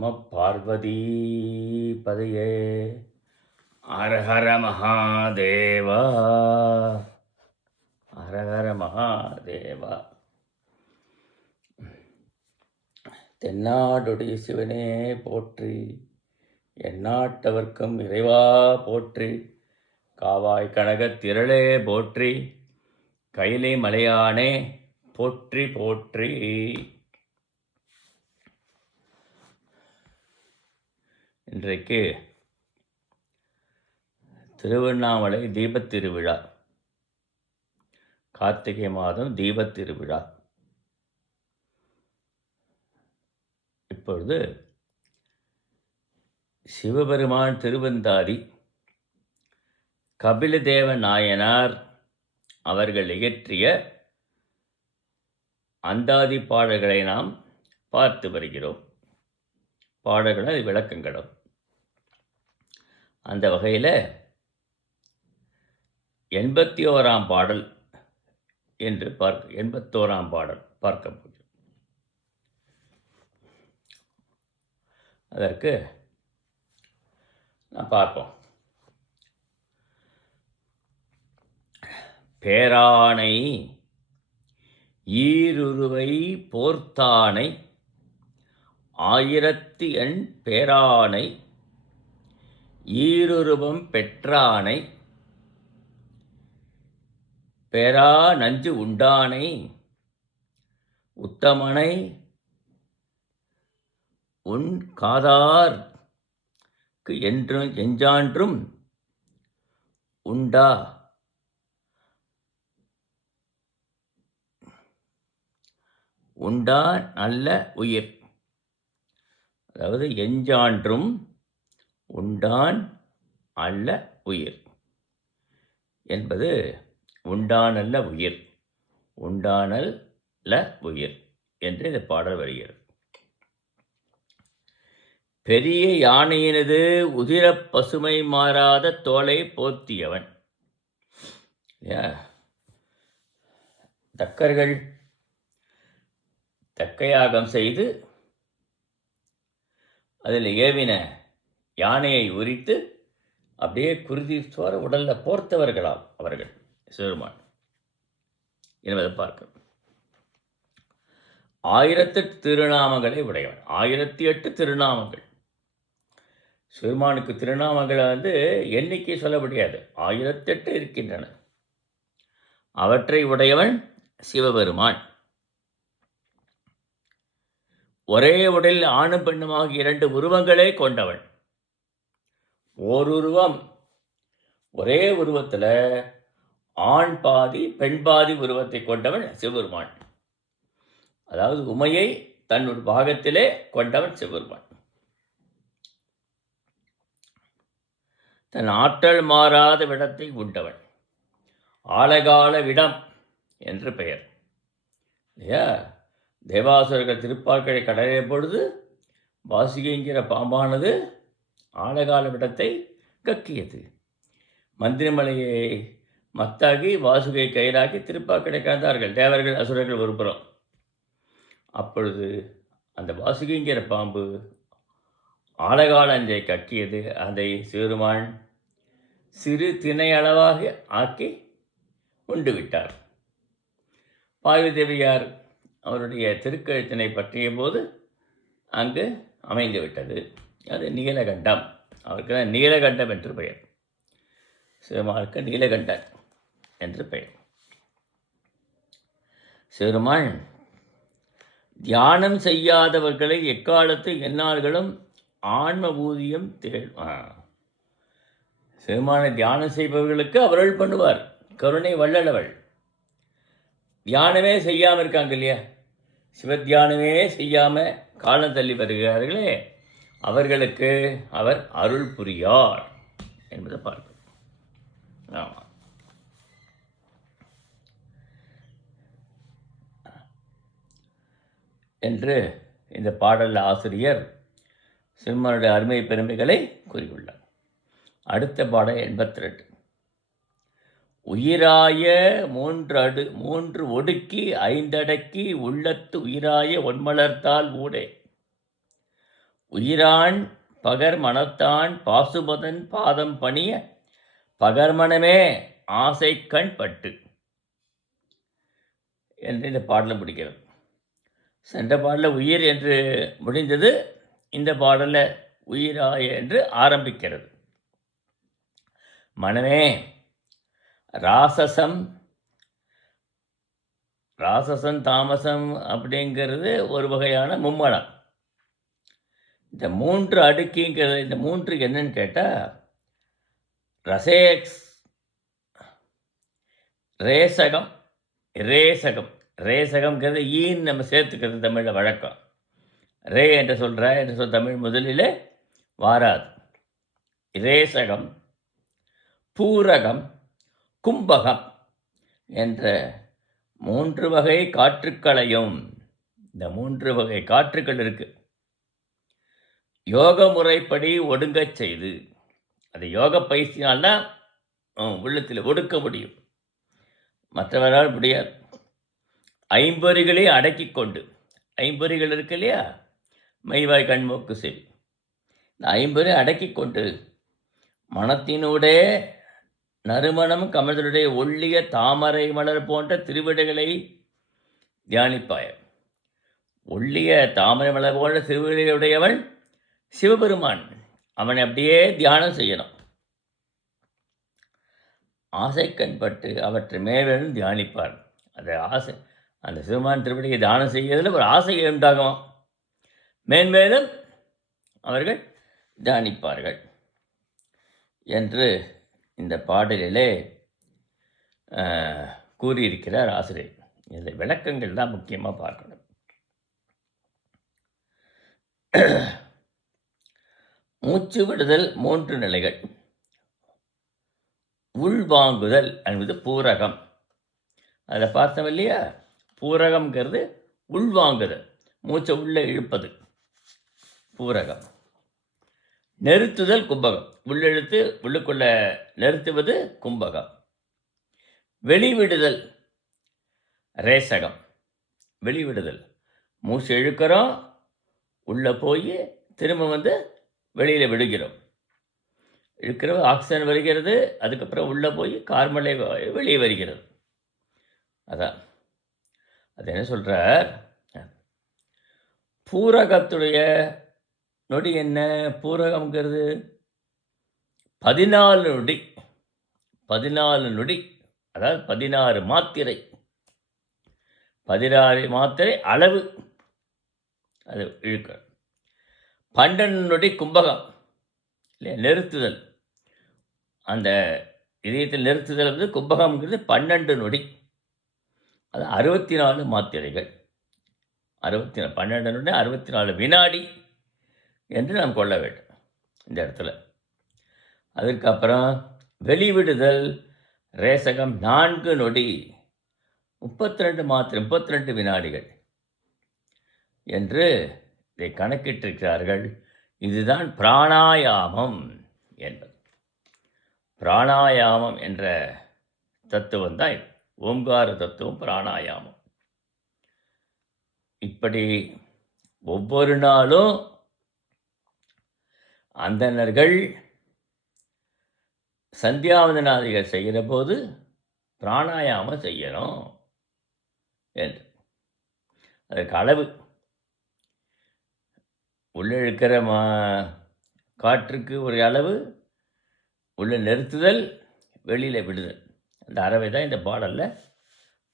நம பார்வதி பதையே. ஹரஹர மகாதேவா, ஹரஹர மகாதேவா. தென்னாடுடைய சிவனே போற்றி, எந்நாட்டவர்க்கும் இறைவா போற்றி, காவாய் கனகத் திரளே போற்றி, கைலை மலையானே போற்றி போற்றி. இன்றைக்கு திருவண்ணாமலை தீபத் திருவிழா, கார்த்திகை மாதம் தீபத் திருவிழா. இப்பொழுது சிவபெருமான் திருவந்தாதி கபிலதேவ நாயனார் அவர்கள் இயற்றிய அந்தாதி பாடல்களை நாம் பார்த்து வருகிறோம். பாடல்கள் அது விளக்கங்களும். அந்த வகையில் 81ஆம் பாடல் என்று 81ஆம் பாடல் பார்க்க போகிறோம். அதற்கு நான் பார்ப்போம். பேரானை ஈருருவை போர்த்தானை ஆயிரத்து எண் பேரானை ஈருருவம் பெற்றானை பேரா நஞ்சு உண்டானை உத்தமனை உன் காதார்க்கு என்றும் எஞ்சான்றும் உண்டா உண்டா நல்ல உயிர். அதாவது எஞ்சான்றும் உண்டான் அல்ல உயிர் என்பது உண்டானல்ல உயிர், உண்டானல்ல உயிர் என்று இந்த பாடல் வருகிறது. பெரிய யானையினது உதிர பசுமை மாறாத தோலை போர்த்தியவன். தக்கர்கள் தக்கையாகம் செய்து அதில் ஏவின யானையை உரித்து அப்படியே குருதி சோர உடலில் போர்த்தவர்களாம் அவர்கள் சிவருமான் என்பதை பார்க்கிறோம். 1008 திருநாமங்களை உடையவன். 1008 திருநாமங்கள். சிவருமானுக்கு திருநாமங்களை எண்ணிக்கை சொல்ல முடியாது, 1008 இருக்கின்றன. அவற்றை உடையவன் சிவபெருமான். ஒரே உடலில் ஆணும் பெண்ணுமாக 2 உருவங்களே கொண்டவன். ஓருருவம், ஒரே உருவத்தில் ஆண் பாதி பெண் பாதி உருவத்தை கொண்டவன் சிவபெருமான். அதாவது உமையை தன்னுடைய பாகத்திலே கொண்டவன் சிவபெருமான். தன் ஆற்றல் மாறாத விடத்தை உண்டவன். ஆழகால விடம் என்று பெயர். இல்லையா? தேவாசுரர்கள் திருப்பார்க்கடை கடலிய பொழுது வாசுகிங்கிற பாம்பானது ஆழகால விடத்தை கக்கியது. மந்திரமலையை மத்தாகி வாசுகை கயிறாக்கி திருப்பார்க்கடை கலந்தார்கள் தேவர்கள் அசுரர்கள் ஒரு புறம். அப்பொழுது அந்த வாசுகிங்கிற பாம்பு ஆழகால அஞ்சை கக்கியது. அதை சிவருமான் சிறு திணை அளவாக ஆக்கி உண்டு விட்டார். பார்வதேவியார் அவருடைய திருக்கழுத்தினை பற்றிய போது அங்கு அமைந்து விட்டது. அது நீலகண்டம். அவருக்கு தான் நீலகண்டம் என்று பெயர். சிவருமானுக்கு நீலகண்டன் என்று பெயர். சிவருமான் தியானம் செய்யாதவர்களை எக்காலத்து எந்நாள்களும் ஆன்ம ஊதியம் சிவருமானை தியானம் செய்பவர்களுக்கு அவர்கள் பண்ணுவார். கருணை வள்ளலவள். தியானமே செய்யாமல் இருக்காங்க இல்லையா, சிவத்தியானமே செய்யாமல் காலம் தள்ளி வருகிறார்களே, அவர்களுக்கு அவர் அருள் புரியார் என்பதை பார்க்கிறோம். ஆமாம். என்று இந்த பாடல் ஆசிரியர் சிவனுடைய அருமை பெருமைகளை கூறியுள்ளார். அடுத்த பாடல் 82. உயிராய 3 ஒடுக்கி 5 அடக்கி உள்ளத்து உயிராய ஒன்மலர்த்தால் ஊடே உயிரான் பகர் மனத்தான் பாசுபதன் பாதம் பணிய பகர்மனமே ஆசை கண் பட்டு என்று இந்த பாடலும் முடிக்கிறது. சென்ற பாடலில் உயிர் என்று முடிந்தது, இந்த பாடலில் உயிராய என்று ஆரம்பிக்கிறது. மனமே ராசசம் தாமசம் அப்படிங்கிறது ஒரு வகையான மும்மலம். இந்த 3 அடுக்கிங்கிறது, இந்த 3 என்னன்னு கேட்டால் ரேசகம் ரேசகம்ங்கிறது ஈன்னு நம்ம சேர்த்துக்கிறது தமிழில் வழக்கம். ரே என்று சொல்கிற தமிழ் முதலில் வாராது. ரேசகம், பூரகம், கும்பகம் என்ற 3 வகை காற்றுக்களையும், இந்த 3 வகை காற்றுக்கள் இருக்கு, யோக முறைப்படி ஒடுங்கச் செய்து, அது யோக பயிற்சினால்தான் உள்ளத்தில் ஒடுக்க முடியும், மற்றவரால் முடியாது. ஐம்பொறிகளை அடக்கி கொண்டு, ஐம்பொறிகள் இருக்கு இல்லையா, மெய்வாய் கண்மூக்கு செவி, இந்த ஐம்பொறி அடக்கி கொண்டு மனத்தினூடே நறுமணம் கமலனுடைய ஒள்ளிய தாமரை மலர் போன்ற திருவிடைகளை தியானிப்பாய. ஒள்ளிய தாமரை மலர் போன்ற திருவிடையுடையவன் சிவபெருமான், அவனை அப்படியே தியானம் செய்யணும். ஆசை கண்பட்டு அவற்றை மேலும் தியானிப்பார். அது ஆசை, அந்த சிவபெருமான் திருவிடையை தியானம் செய்யறதில் ஒரு ஆசை உண்டாகும், மேன்மேலும் அவர்கள் தியானிப்பார்கள் என்று இந்த பாடலிலே கூறியிருக்கிறார் ஆசிரியர். இதில் விளக்கங்கள் தான் முக்கியமாக பார்க்கணும். மூச்சு விடுதல் 3 நிலைகள். உள்வாங்குதல் என்பது பூரகம். அதில் பார்த்தோம் இல்லையா, பூரகம்ங்கிறது உள்வாங்குதல், மூச்சை உள்ளே இழுப்பது பூரகம். நிறுத்துதல் கும்பகம், உள்ளெழுத்து உள்ளுக்குள்ள நிறுத்துவது கும்பகம். வெளிவிடுதல் ரேசகம். வெளிவிடுதல், மூச்சு இழுக்கிறோம், உள்ளே போய் திரும்ப வெளியில் விடுகிறோம். இழுக்கிற ஆக்சிஜன் வருகிறது, அதுக்கப்புறம் உள்ளே போய் கார்பனை வெளியே வருகிறது. அதான் அது என்ன சொல்கிறார், பூரகத்துடைய நொடி என்ன? பூரகம்ங்கிறது 14 நொடி, 14 நொடி, அதாவது 16 மாத்திரை, 16 மாத்திரை அளவு அது இழுக்க. 12 நொடி கும்பகம் இல்லையா, நிறுத்துதல். அந்த இதயத்தில் நிறுத்துதல் கும்பகம்ங்கிறது 12 நொடி, அது 64 மாத்திரைகள். 12 நொடி 64 வினாடி என்று நாம் கொள்ள வேண்டும் இந்த இடத்துல. அதுக்கப்புறம் வெளிவிடுதல் ரேசகம் 4 நொடி 32 மாத்திரை, 32 வினாடிகள் என்று இதை கணக்கிட்டிருக்கிறார்கள். இதுதான் பிராணாயாமம் என்பது. பிராணாயாமம் என்ற தத்துவம் தான் இது. ஓம்கார தத்துவம் பிராணாயாமம். இப்படி ஒவ்வொரு நாளும் அந்தணர்கள் சந்தியாவந்தனாதிகள் செய்கிற போது பிராணாயாமம் செய்யணும் என்று. அதுக்கு அளவு, உள்ளே இழுக்கிற காற்றுக்கு ஒரு அளவு, உள்ள நிறுத்துதல், வெளியில் விடுதல், அந்த அளவை தான் இந்த பாடலில்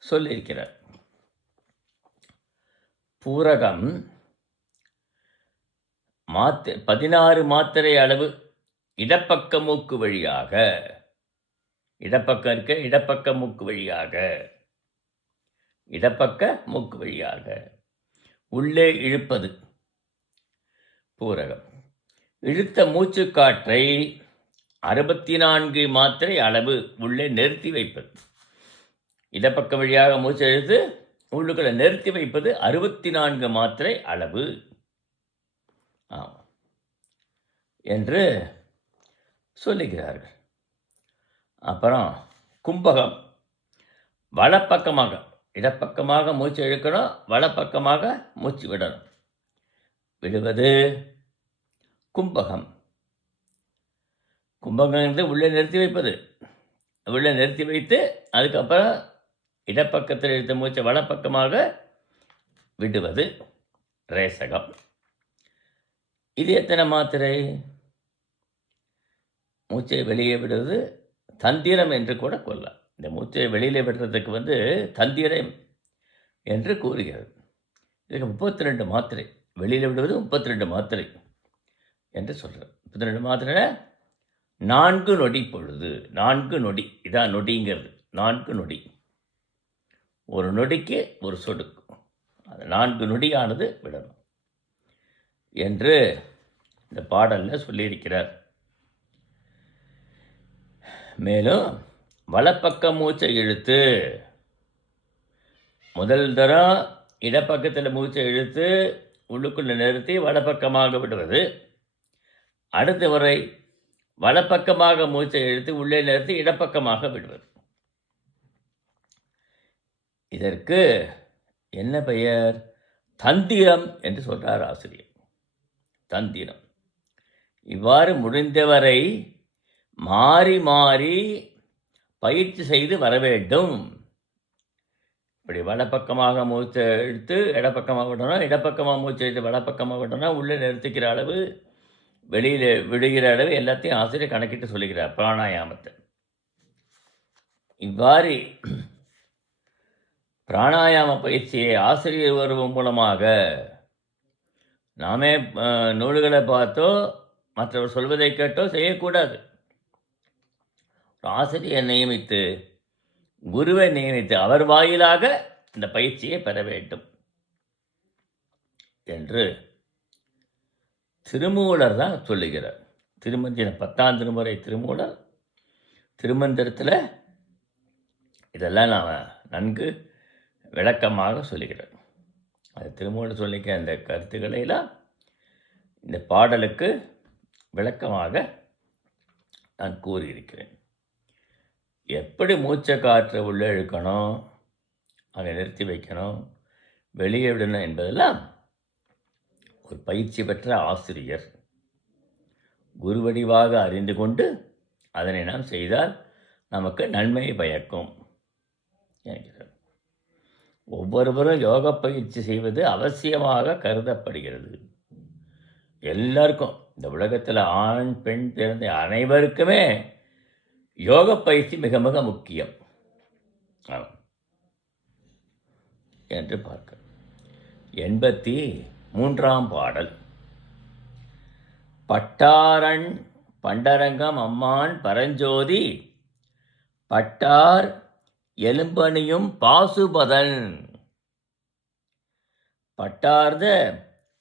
சொல்லியிருக்கிறார். பூரகம் 16 மாத்திரை அளவு இடப்பக்க மூக்கு வழியாக, இடப்பக்கம் இருக்க இடப்பக்க மூக்கு வழியாக, இடப்பக்க மூக்கு வழியாக உள்ளே இழுப்பது பூரகம். இழுத்த மூச்சு காற்றை 64 மாத்திரை அளவு உள்ளே நிறுத்தி வைப்பது. இடப்பக்க வழியாக மூச்சு இழுத்து உள்ளுக்குள்ள நிறுத்தி வைப்பது 64 மாத்திரை அளவு என்று சொல்லுகிறார்கள். அப்புறம் கும்பகம், வலப்பக்கமாக, இடப்பக்கமாக மூச்சு இழுக்கணும், வலப்பக்கமாக மூச்சு விடணும். விடுவது கும்பகம். கும்பகங்கிறது உள்ளே நிறுத்தி வைப்பது. உள்ளே நிறுத்தி வைத்து அதுக்கப்புறம் இடப்பக்கத்தில் இழுத்த மூச்சை வலப்பக்கமாக விடுவது ரேசகம். இது எத்தனை மாத்திரை? மூச்சை வெளியே விடுவது தந்திரம் என்று கூட கொள்ளலாம். இந்த மூச்சை வெளியில் விடுறதுக்கு தந்திரம் என்று கூறுகிறது. இதுக்கு 32 மாத்திரை. வெளியில் விடுவது 32 மாத்திரை என்று சொல்கிறார். 32 மாத்திரை 4 நொடி பொழுது. 4 நொடி. இதான் நொடிங்கிறது. 4 நொடி. ஒரு நொடிக்கு ஒரு சொடுக்கு. அது 4 நொடியானது விடணும் என்று இந்த பாடலில் சொல்லியிருக்கிறார். மேலும் வலப்பக்க மூச்சை இழுத்து முதல் தரம் இடப்பக்கத்தில் மூச்சை இழுத்து உள்ளுக்குள்ளே நிறுத்தி வலப்பக்கமாக விடுவது. அடுத்த முறை வலப்பக்கமாக மூச்சை இழுத்து உள்ளே நிறுத்தி இடப்பக்கமாக விடுவது. இதற்கு என்ன பெயர்? தந்திரம் என்று சொல்கிறார் ஆசிரியர். தந்திரம். இவ்வாறு முடிந்தவரை மாறி மாறி பயிற்சி செய்து வர வேண்டும். இப்படி வலப்பக்கமாக மூச்சை இழுத்து இடப்பக்கமாக விடணும், இடப்பக்கமாக மூச்சை இழுத்து வலப்பக்கமாக விடணும், உள்ளே நிறுத்திக்கிற அளவு வெளியில் விடுகிற அளவு எல்லாத்தையும் ஆசிரியர் கணக்கிட்டு சொல்லுகிறார் பிராணாயாமத்தை. இவ்வாறு பிராணாயாம பயிற்சியை ஆசிரியர் வருவதன் மூலமாக நாமே நூல்களை பார்த்தோ மற்றவர் சொல்வதை கேட்டோ செய்யக்கூடாது. ஆசிரியர் நியமித்து குருவை நியமித்து அவர் வாயிலாக இந்த பயிற்சியை பெற வேண்டும் என்று திருமூலர் தான் சொல்லுகிறார். திருமந்திர 10ஆம் திருமுறை திருமூலர் திருமந்திரத்தில் இதெல்லாம் நாம் நன்கு விளக்கமாக சொல்லுகிறார். அது திருமூலர் சொல்லிக்க அந்த கருத்துக்களை எல்லாம் இந்த பாடலுக்கு விளக்கமாக நான் கூறியிருக்கிறேன். எப்படி மூச்சை காற்றை உள்ளே இழுக்கணும், அங்கே நிறுத்தி வைக்கணும், வெளியே விடணும் என்பதெல்லாம் ஒரு பயிற்சி பெற்ற ஆசிரியர் குருவடிவாக அறிந்து கொண்டு அதனை நாம் செய்தால் நமக்கு நன்மை பயக்கும் என்கிறார். ஒவ்வொருவரும் யோக பயிற்சி செய்வது அவசியமாக கருதப்படுகிறது. எல்லாருக்கும் இந்த உலகத்தில் ஆண் பெண் பிறந்த அனைவருக்குமே யோக பயிற்சி மிக மிக முக்கியம் என்று பார்க்க. 83ஆம் பாடல். பட்டாரன் பண்டரங்கம் அம்மான் பரஞ்சோதி பட்டார் எலும்பணியும் பாசுபதன் பட்டார்த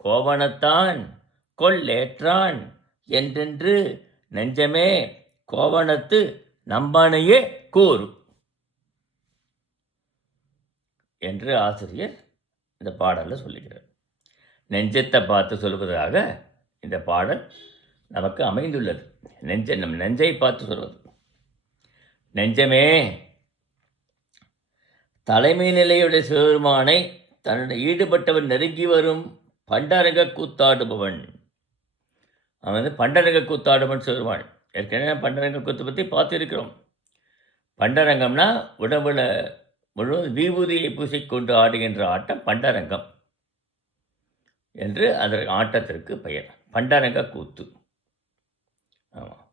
கோவணத்தான் கொள்ளேற்றான் என்றென்று நெஞ்சமே கோவணத்து நம்பனையே கூறு என்று ஆசிரியர் இந்த பாடலில் சொல்லுகிறார். நெஞ்சத்தை பார்த்து சொல்வதாக இந்த பாடல் நமக்கு அமைந்துள்ளது. நம் நெஞ்சை பார்த்து சொல்வது. நெஞ்சமே, தலைமை நிலையுடைய சிவபெருமானை தன்னுடைய ஈடுபட்டவன் நெருங்கி வரும் பண்டரங்க கூத்தாடுபவன். அவன் பண்டரங்க கூத்தாடுபவன் சிவபெருமான். ஏற்கனவே பண்டரங்க கூத்து பற்றி பார்த்துருக்கிறோம். பண்டரங்கம்னா உடம்புல முழுவதும் விபூதியை பூசிக்கொண்டு ஆடுகின்ற ஆட்டம் பண்டரங்கம் என்று அதற்கு ஆட்டத்திற்கு பெயர். பண்டரங்க கூத்து. ஆமாம்.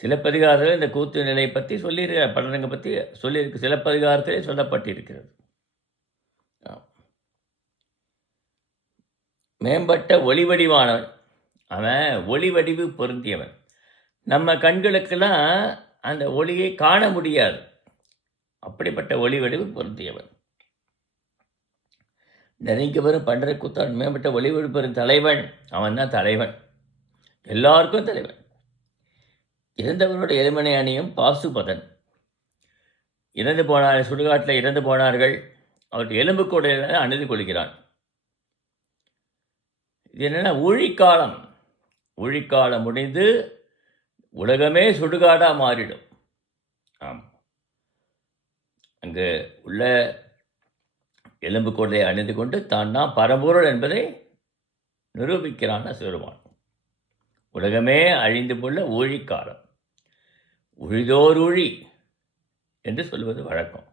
சிலப்பதிகாரத்தில் இந்த கூத்து நிலையை பற்றி சொல்லியிருக்கிறார். பண்டரங்க பற்றி சொல்லியிருக்கு. சிலப்பதிகாரத்திலே சொல்லப்பட்டிருக்கிறது. மேம்பட்ட ஒளிவடிவானவன். அவன் ஒளி வடிவு பொருந்தியவன். நம்ம கண்களுக்கெல்லாம் அந்த ஒளியை காண முடியாது. அப்படிப்பட்ட ஒளி வடிவு பொருந்தியவன். நெருங்கி வரும் பண்டர கூத்தாடு மேம்பட்ட ஒளி வடிவு பெறும் தலைவன். அவன் தான் தலைவன், எல்லாருக்கும் தலைவன். இறந்தவரோட எலுமனை அணியும் பாசுபதன். இறந்து போனார், சுடுகாட்டில் இறந்து போனார்கள். அவருடைய எலும்பு கூட அணிந்து கொள்கிறான். இது என்னென்னா ஊழிக்காலம். ஊழிக்காலம் முடிந்து உலகமே சுடுகாடாக மாறிடும். ஆமாம். அங்கு உள்ள எலும்பு கொடையை அணிந்து கொண்டு தான் தான் பரம்பொருள் என்பதை நிரூபிக்கிறான சிறுமான். உலகமே அழிந்து போல ஊழிக்காலம், உழிதோர் ஊழி என்று சொல்வது வழக்கம்.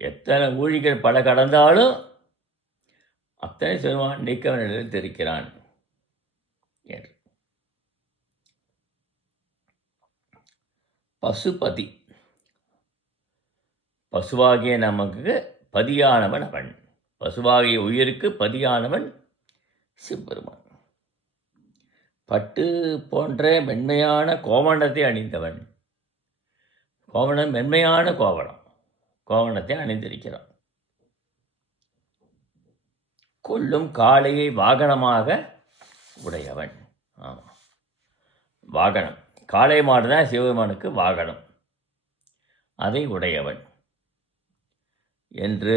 எத்தனை ஊழிகள் பல கடந்தாலும் அத்தனை சிறுமான் நீக்கவனிடம் தெரிக்கிறான் என்று. பசுபதி, பசுவாகிய நமக்கு பதியானவன் அவன். பசுவாகிய உயிருக்கு பதியானவன் சிவபெருமான். பட்டு போன்ற மென்மையான கோவணத்தை அணிந்தவன். கோவணம் மென்மையான கோவணத்தை அணிந்திருக்கிறான். கொல்லும் காளையை வாகனமாக உடையவன். ஆமாம், வாகனம் காளை மாடு தான் சிவபெருமானுக்கு வாகனம். அதை உடையவன் என்று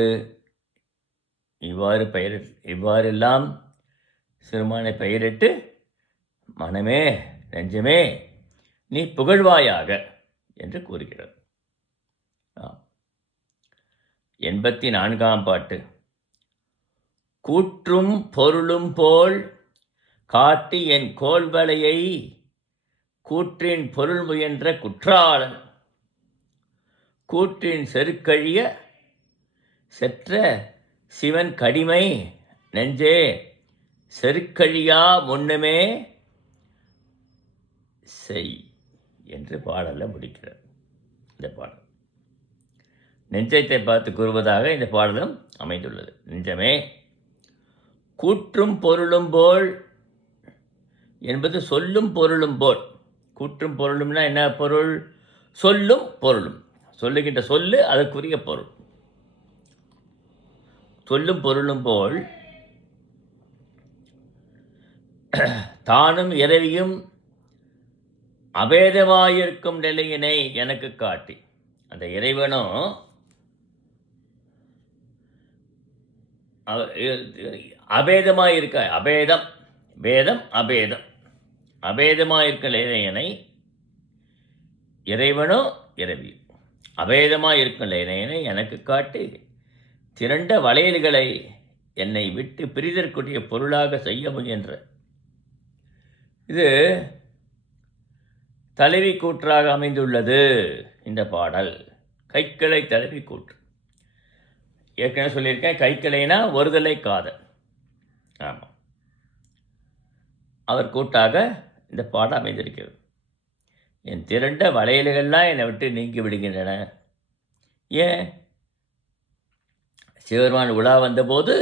இவ்வாறெல்லாம் சிறுமானை பெயரிட்டு, மனமே நெஞ்சமே நீ புகழ்வாயாக என்று கூறுகிறார். 84ஆம் பாட்டு. கூற்றும் பொருளும் போல் காட்டி என் கோல்வளையை கூற்றின் பொருள் முயன்ற குற்றாளன் கூற்றின் செருக்கழிய செற்ற சிவன் கடிமை நெஞ்சே செருக்கழியா முன்னுமே செய் என்று பாடலில் முடிக்கிறார். இந்த பாடல் நெஞ்சத்தை பார்த்து கூறுவதாக இந்த பாடலும் அமைந்துள்ளது. நெஞ்சமே, கூற்றும் பொருளும் போல் என்பது சொல்லும் பொருளும் போல். கூற்றும் பொருளும்னா என்ன பொருள்? சொல்லும் பொருளும். சொல்லுகின்ற சொல்லு அதற்குரிய பொருள். சொல்லும் பொருளும் போல் தானும் இரவியும் அபேதமாயிருக்கும் நிலையினை எனக்கு காட்டி. அந்த இறைவனும் அபேதமாயிருக்க, அபேதம் வேதம் அபேதம், அபேதமாயிருக்க நிலையினை இறைவனும் இரவியும் அபேதமாயிருக்கும் நிலையினை எனக்கு காட்டி திரண்ட வளையல்களை என்னை விட்டு பிரிதற்குரிய பொருளாக செய்ய முயன்ற. இது தலைவி கூற்றாக அமைந்துள்ளது இந்த பாடல். கைக்கிளை தலைவி கூற்று. ஏற்கனவே சொல்லியிருக்கேன், கைக்கிளைனா ஒருதலை காதல். ஆமாம், அவர் கூட்டாக இந்த பாடம் அமைந்திருக்கிறது. என் திரண்ட வளையல்கள்லாம் என்னை விட்டு நீங்கி விடுகின்றன. ஏன்? சிவபெருமான் உலா வந்தபோது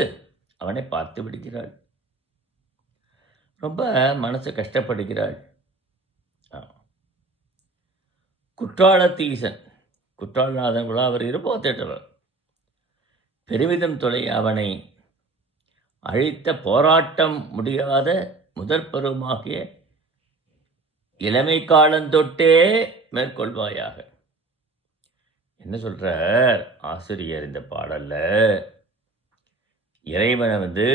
அவனை பார்த்து விடுகிறாள். ரொம்ப மனசு கஷ்டப்படுகிறாள். குற்றாலத்தீசன், குற்றாலநாதன் உலா வருகிற போத்திட்டவர் பெருமிதம் தொலை அவனை அழித்த போராட்டம் முடியாத முதற்பருவமாகிய இளமை காலந்தொட்டே மேற்கொள்வாயாக. என்ன சொல்கிறார் ஆசிரியர் இந்த பாடலில்? இறைவனை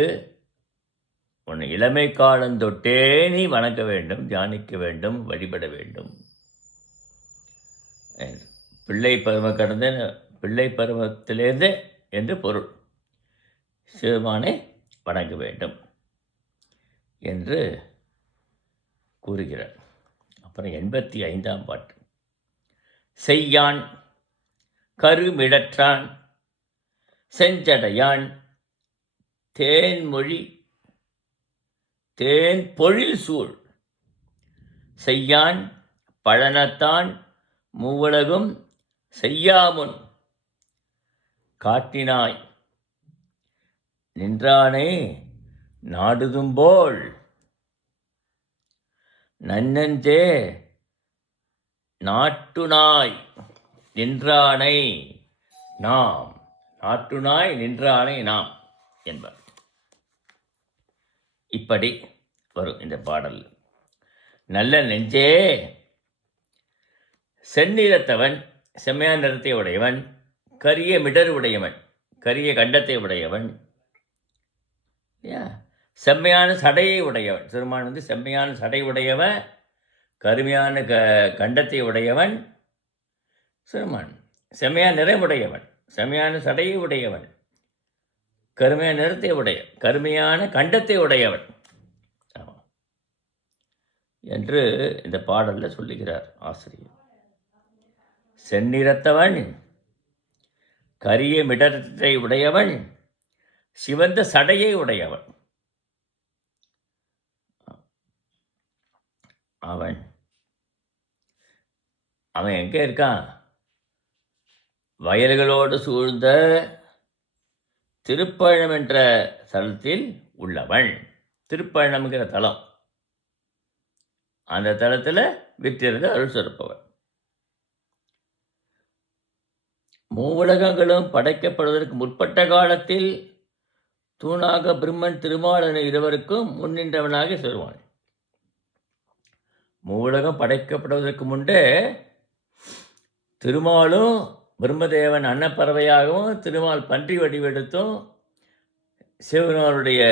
உன்னை இளமை காலந்தொட்டே நீ வணங்க வேண்டும், தியானிக்க வேண்டும், வழிபட வேண்டும். பிள்ளை பருவம் கடந்த பிள்ளை பருவத்திலேருந்து என்று பொருள். சிவபெருமானை வணங்க வேண்டும் என்று கூறுகிறார். அப்புறம் 85ஆம் பாட்டு. செய்யான் கருமிடற்றான் செஞ்சடையான் தேன்மொழி தேன் பொழில் சூழ் செய்யான் பழனத்தான் மூவுலகும் செய்யாமுன் காட்டினாய் நின்றானே நாடுதும்போல் நன்னஞ்சே நாட்டுநாய் நின்றானை நாம், நாட்டுநாய் நின்றானை நாம் என்பார். இப்படி வரும் இந்த பாடல். நல்ல நெஞ்சே, செந்நிறத்தவன், செம்மையான நிறத்தை உடையவன், கரிய மிடர் உடையவன், கரிய கண்டத்தை உடையவன், செம்மையான சடையை உடையவன். சிறுமான் செம்மையான சடை உடையவன், கருமையான கண்டத்தை உடையவன். சிறுமான் செம்மையான நிறமுடையவன், செம்மையான சடையை உடையவன், கருமையான நிறத்தை உடைய, கருமையான கண்டத்தை உடையவன் என்று இந்த பாடலில் சொல்லுகிறார் ஆசிரியர். செந்நிறத்தவன், கரிய மிடத்தை உடையவன், சிவந்த சடையை உடையவன். அவன் அவன் எங்கே இருக்கான்? வயல்களோடு சூழ்ந்த திருப்பழம் என்ற தலத்தில் உள்ளவன். திருப்பழம்ங்கிற தலம், அந்த தலத்தில் விற்றிருந்து அருள் சுரப்பவன். மூவுலகங்களும் படைக்கப்படுவதற்கு முற்பட்ட காலத்தில் தூணாக பிரம்மன் திருமால் என இருவருக்கும் முன்னின்றவனாக சொல்வான். மூவுலகம் படைக்கப்படுவதற்கு முன்பே திருமாலும் பிரம்மதேவன் அன்னப்பறவையாகவும் திருமால் பன்றி வடிவெடுத்தும் சிவபெருமானுடைய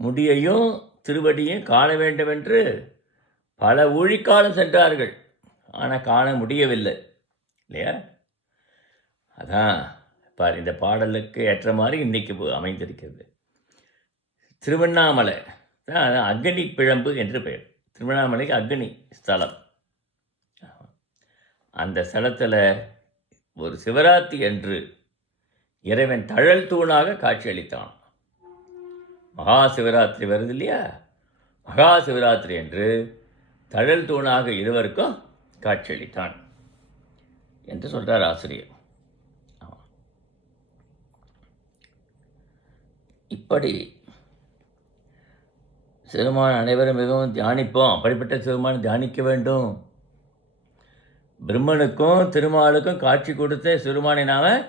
முடியையும் திருவடியும் காண வேண்டும் என்று பல ஊழிக்காலம் சென்றார்கள். ஆனால் காண முடியவில்லை இல்லையா? அதான் பார், இந்த பாடலுக்கு ஏற்ற மாதிரி இன்றைக்கி அமைந்திருக்கிறது. திருவண்ணாமலை தான் அக்னி பிழம்பு என்று பெயர். திருவண்ணாமலைக்கு அக்னி ஸ்தலம். அந்த ஸ்தலத்தில் ஒரு சிவராத்திரி அன்று இறைவன் தழல் தூணாக காட்சியளித்தான். மகா சிவராத்திரி வருது இல்லையா? மகா சிவராத்திரி அன்று தழல் தூணாக இருவருக்கும் காட்சியளித்தான் என்று சொல்கிறார் ஆசிரியர். இப்படி சிறுமான் அனைவரும் மிகவும் தியானிப்போம். அப்படிப்பட்ட சிறுமான் தியானிக்க வேண்டும். பிரம்மனுக்கும் திருமாலுக்கும் காட்சி கொடுத்த சிறுமானை நாம்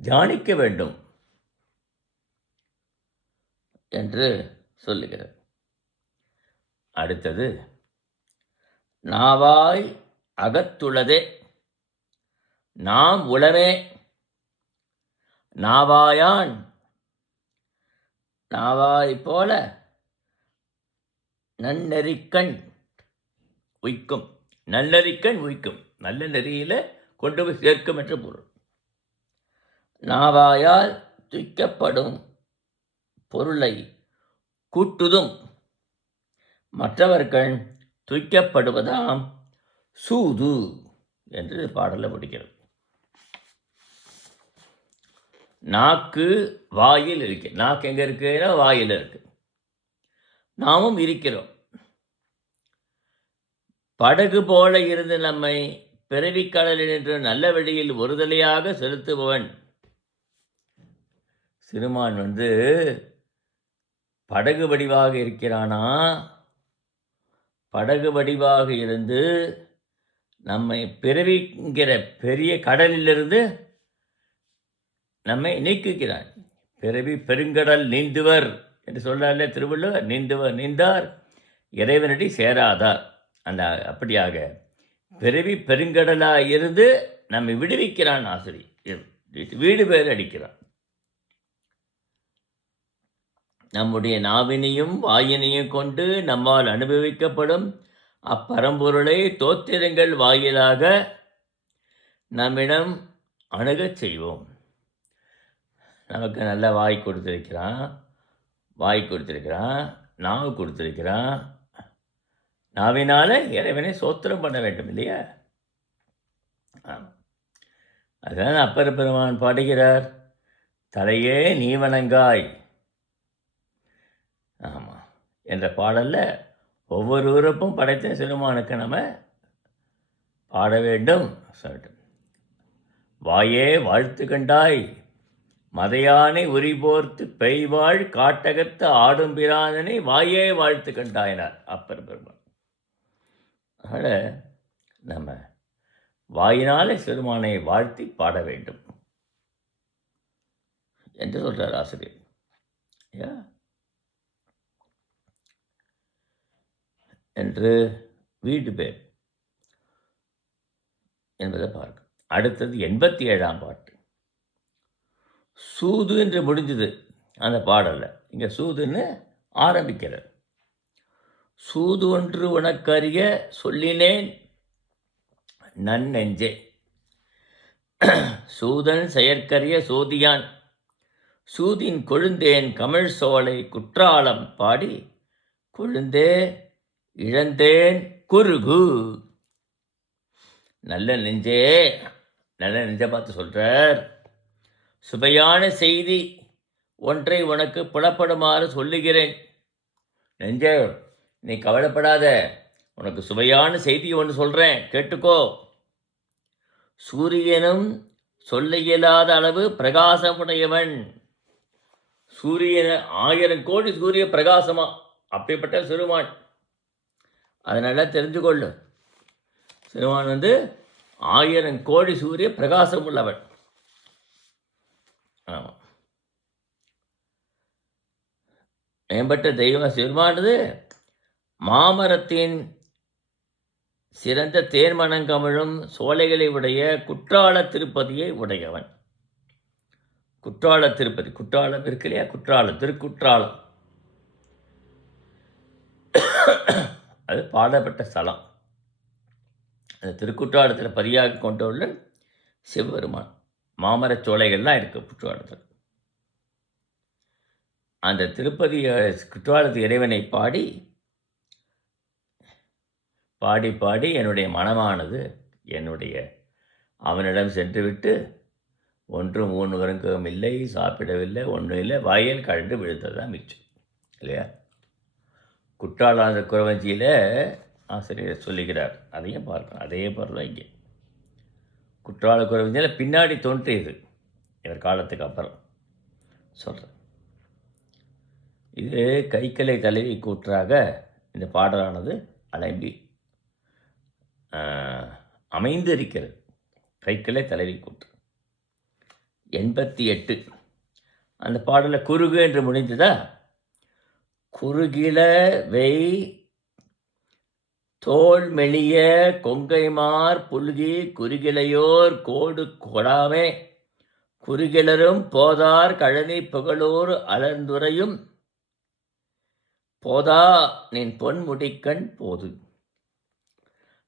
தியானிக்க வேண்டும் என்று சொல்லுகிறார். அடுத்தது, நாவாய் அகத்துளதே நாம் உளமே நாவாயான், நாவாய் போல நன்னெறிக்கண் உய்க்கும். நல்லறிக்கண் உய்க்கும், நல்ல நெறியில் கொண்டு போய் சேர்க்கும் என்ற பொருள். நாவாயால் துய்க்கப்படும் பொருளை கூட்டுதும் மற்றவர்கள் துய்க்கப்படுவதாம் சூது என்று பாடலில் முடிக்கிறது. நாக்கு வாயில் இருக்கு. நாக்கு எங்கே இருக்குன்னா வாயில் இருக்கு. நாமும் இருக்கிறோம். படகு போல இருந்து நம்மை பிறவிக்கடலில் நின்று நல்ல வழியில் ஒருதலையாக செலுத்துபவன் சிறுமான் படகு வடிவாக இருக்கிறானா? படகு வடிவாக இருந்து நம்மை பிறவிங்கிற பெரிய கடலிலிருந்து நம்மை நீக்குகிறான். பிறவி பெருங்கடல் நீந்துவர் என்று சொல்றாருல திருவள்ளுவர். நீந்துவர் நீந்தார் இறைவனடி சேராதார். அந்த அப்படியாக பிறவி பெருங்கடலாக இருந்து நம்மை விடுவிக்கிறான் ஆசிரியர். வீடு பேர் அடிக்கிறான். நம்முடைய நாவினையும் வாயினையும் கொண்டு நம்மால் அனுபவிக்கப்படும் அப்பரம்பொருளை தோத்திரங்கள் வாயிலாக நம்மிடம் அணுகச் செய்வோம். நமக்கு நல்ல வாய் கொடுத்துருக்கிறான், நாவு கொடுத்துருக்கிறான். நாவினால இறைவனை சோத்திரம் பண்ண வேண்டும் இல்லையா? அதுதான் அப்பர் பெருமான் பாடுகிறார், தலையே நீ வணங்காய். ஆமாம் என்ற பாடலில் ஒவ்வொரு உறுப்பும் படைத்த சிறுமானுக்கு நம்ம பாட வேண்டும். வாயே வாழ்த்து கண்டாய் மதையானை உரிபோர்த்து பெய்வாள் காட்டகத்து ஆடும் பிராதனை வாயே வாழ்த்து கண்டாயினார் அப்பர் பெருமான். அதனால் நம்ம வாயினாலே சிறுமானை வாழ்த்தி பாட வேண்டும் என்று சொல்கிறார் ஆசிரியர். என்று வீடு பேர் என்பதை பார்க்க. அடுத்தது 87ஆம் பாட்டு. சூது என்று முடிஞ்சது அந்த பாடலில். இங்கே சூதுன்னு ஆரம்பிக்கிறார். சூது ஒன்று உனக்கறிய சொல்லினேன் நன்னெஞ்சே, சூதன் செயற்கரிய சோதியான் சூதின் கொழுந்தேன் கமிழ் சோலை குற்றாலம் பாடி கொழுந்தே இழந்தேன் குறுகு. நல்ல நெஞ்சே, நல்ல நெஞ்சை பார்த்து சொல்கிறார், சுவையான செய்தி ஒன்றை உனக்கு புலப்படுமாறு சொல்லுகிறேன். நெஞ்சே, நீ கவலைப்படாத, உனக்கு சுவையான செய்தி ஒன்று சொல்கிறேன், கேட்டுக்கோ. சூரியனும் சொல்ல இயலாத அளவு பிரகாசமுடையவன். சூரியன் 1000 கோடி சூரிய பிரகாசமா, அப்படிப்பட்ட சிறுமான். அதனால தெரிஞ்சுக்கொள்ளு, சிறுமான் 1000 கோடி சூரிய பிரகாசம் உள்ளவன். ஆமாம், மேம்பட்ட தெய்வம் சிறுமானது மாமரத்தின் சிறந்த தேன்மணங்கமிழும் சோலைகளை உடைய குற்றால திருப்பதியை உடையவன். குற்றால திருப்பதி, குற்றாலம் இருக்கு இல்லையா, குற்றாலம், திருக்குற்றாலம், அது பாடப்பட்ட ஸ்தலம். அந்த திருக்குற்றாலத்தில் பதியாக கொண்டுள்ள சிவபெருமான். மாமரச் சோலைகள்லாம் இருக்குது குற்றாலத்தில். அந்த திருப்பதி குற்றாலத்து இறைவனை பாடி பாடி பாடி என்னுடைய மனமானது அவனிடம் சென்றுவிட்டு ஒன்றும் 3 வருங்கம் இல்லை, சாப்பிடவில்லை, ஒன்றும் இல்லை, வாயில் கழண்டு விழுந்ததுதான் மிச்சம் இல்லையா. குற்றால குறவஞ்சியில் ஆசிரியர் சொல்லுகிறார், அதையும் பார்க்கணும். அதே பொருள் இங்கே குற்றால குறவஞ்சியில் பின்னாடி தோன்றியது, இவர் காலத்துக்கு அப்புறம் சொல்கிறேன். இது கைக்கலை தலைவி கூற்றாக இந்த பாடலானது அலம்பி அமைந்திருக்கிறது. கைக்கலை தலைவி கூற்று 88. அந்த பாடலில் குறுகு என்று முடிந்ததா, குறுகில வெய் தோல் மெளிய கொங்கைமார் புல்கி குறுகிலையோர் கோடு கொடாமே குறுகிலரும் போதார் கழனி புகழோர் அலர்ந்துரையும் போதா நின் பொன்முடிக்கண் போது.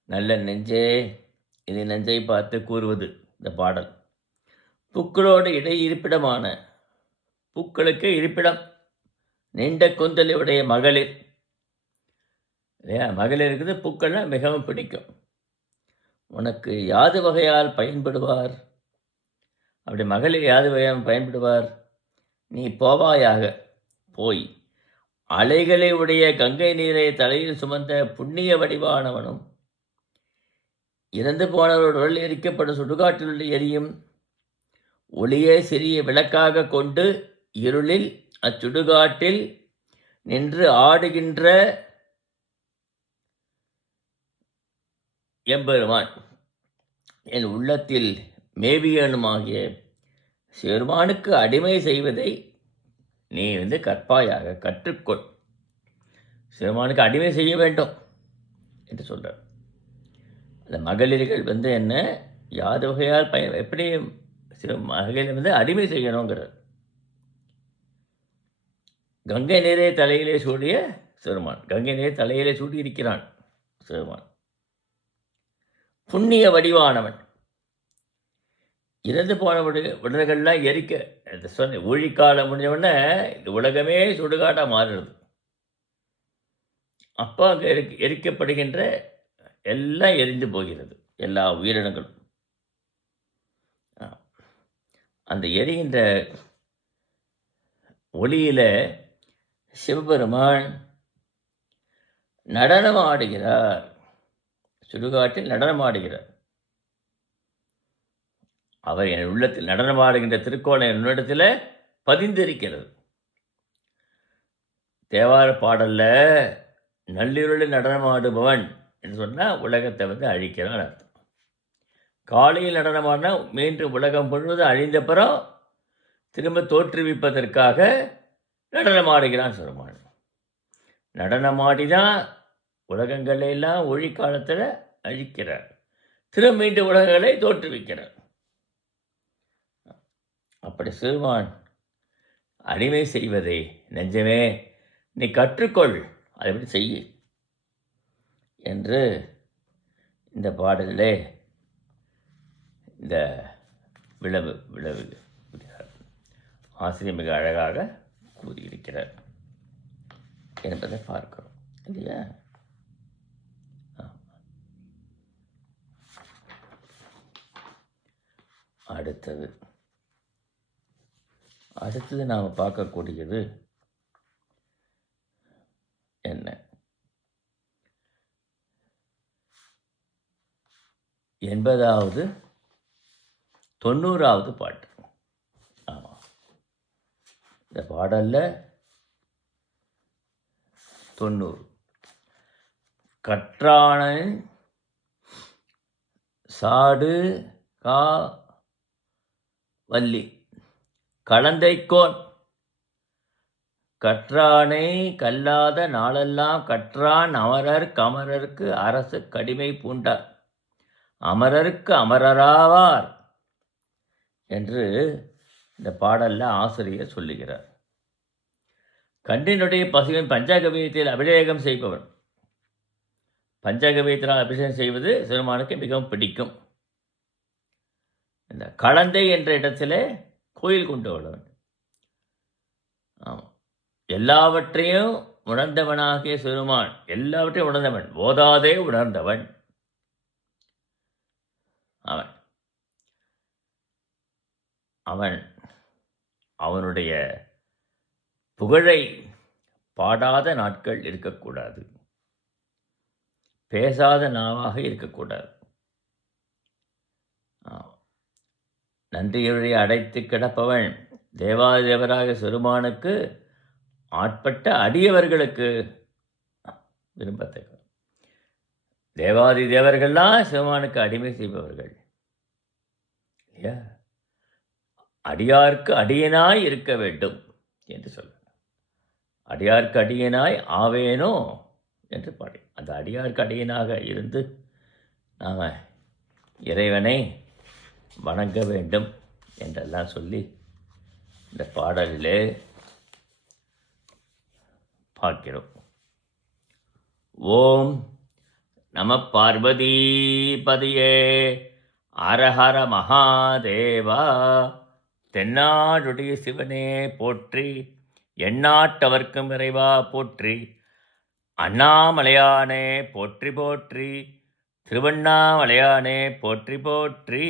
நல்ல நெஞ்சே, இது நெஞ்சை பார்த்து கூறுவது இந்த பாடல். பூக்களோடு இடை இருப்பிடமான, பூக்களுக்கு இருப்பிடம், நீண்ட கூந்தலுடைய மகளிர் இல்லையா, மகளிருக்கு பூக்கள்லாம் மிகவும் பிடிக்கும். உனக்கு யாது வகையால் பயன்படுவார்? அப்படி மகளிர் யாது வகையால் பயன்படுவார்? நீ போவாயாக, போய் அலைகளை உடைய கங்கை நீரை தலையில் சுமந்த புண்ணிய வடிவானவனும் இறந்து போனவர்கள் எரிக்கப்படும் சுடுகாட்டில் எரியும் ஒளியே சிறிய விளக்காக கொண்டு இருளில் அச்சுடுகாட்டில் நின்று ஆடுகின்ற எம்பெருமான் என் உள்ளத்தில் மேவியனுமாகிய சிறுமானுக்கு அடிமை செய்வதை நீ கற்பாயாக, கற்றுக்கொள். சிறுமானுக்கு அடிமை செய்ய வேண்டும் என்று சொல்கிறார். அந்த மகளிர்கள் என்ன யாது வகையால் எப்படி சிறு மகளிர் அடிமை செய்யணுங்கிறார். கங்கை நீரை தலையிலே சூடிய சிறுமான், கங்கை நீரை தலையிலே சூடி இருக்கிறான் சிறுமான். புண்ணிய வடிவானவன், இறந்து போன உடல்கள்லாம் எரிக்க சொன்ன ஊழிக்காலம் முடிஞ்சவுடனே இந்த உலகமே சுடுகாட்டாக மாறுறது. அப்போ அங்கே எரிக்கப்படுகின்ற எல்லாம் எரிந்து போகிறது, எல்லா உயிரினங்களும். அந்த எரிகின்ற ஒளியில் சிவபெருமான் நடனம் ஆடுகிறார், சுடுகாட்டில் நடனம் ஆடுகிறார். அவர் என் உள்ளத்தில் நடனமாடுகின்ற திருக்கோணம் என்னிடத்தில் பதிந்திருக்கிறது. தேவார பாடலில் நள்ளிருளில் நடனமாடுபவன் என்று சொன்னால் உலகத்தை அழிக்கிறான் அர்த்தம். காலையில் நடனமாடினா மீண்டும் உலகம் முழுவதும் அழிந்த பிறம் திரும்ப தோற்றுவிப்பதற்காக நடனமாடுகிறான் சிறுமான். நடனமாடி தான் உலகங்களெல்லாம் ஒழிக்காலத்தில் அழிக்கிறார், திரும்ப மீண்டும் உலகங்களை தோற்றுவிக்கிறார். அப்படி சிறுமான் அடிமை செய்வதை நெஞ்சமே நீ கற்றுக்கொள், அதை எப்படி செய்ய என்று இந்த பாடலிலே இந்த விளவு ஆசிரியர் மிக அழகாக கூறியிருக்கிறார் என்பதை பார்க்கிறோம் இல்லையா. அடுத்தது நாம் பார்க்கக்கூடியது என்ன? 80வது 90வது பாட்டு. ஆமாம், இந்த பாடலில் 90 கற்றானை சாடு கா வள்ளி கலந்தைக்கோன் கற்றானை கல்லாத நாளெல்லாம் கற்றான் அமரர் கமரருக்கு அரசு கடிமை பூண்டார் அமரருக்கு அமரராவார் என்று இந்த பாடலில் ஆசிரியர் சொல்லுகிறார். கன்றினுடைய பசுவின் பஞ்சகவியத்தில் அபிஷேகம் செய்பவன். பஞ்சகவியத்தினால் அபிஷேகம் செய்வது சிறுமானுக்கு மிகவும் பிடிக்கும். இந்த கலந்தை என்ற இடத்திலே கோயில் கொண்டு உள்ளவன். ஆமாம், எல்லாவற்றையும் உணர்ந்தவனாகிய சிறுமான், எல்லாவற்றையும் உணர்ந்தவன், ஓதாதே உணர்ந்தவன் அவன். அவன் அவனுடைய புகழை பாடாத நாட்கள் இருக்கக்கூடாது, பேசாத நாவாக இருக்கக்கூடாது. நன்றியுரை அடைத்து கிடப்பவன் தேவாதேவராக சிறுமானுக்கு ஆட்பட்ட அடியவர்களுக்கு விரும்பத்தக்க. தேவாதி தேவர்கள்லாம் சிறுமானுக்கு அடிமை செய்பவர்கள் இல்லையா. அடியார்க்கு அடியனாய் இருக்க வேண்டும் என்று சொல்ல, அடியார்க்கு அடியனாய் ஆவேனோ என்று பாடி, அந்த அடியார்க்கு அடியனாக இருந்து நாம் இறைவனை வணங்க வேண்டும் என்றெல்லாம் சொல்லி இந்த பாடலிலே பார்க்கிறோம். ஓம் நம பார்வதி பதியே அரஹர மகாதேவா. தென்னாடுடைய சிவனே போற்றி, எண்ணாட்டவர்க்கும் இறைவா போற்றி, அண்ணாமலையானே போற்றி போற்றி, திருவண்ணாமலையானே போற்றி போற்றி.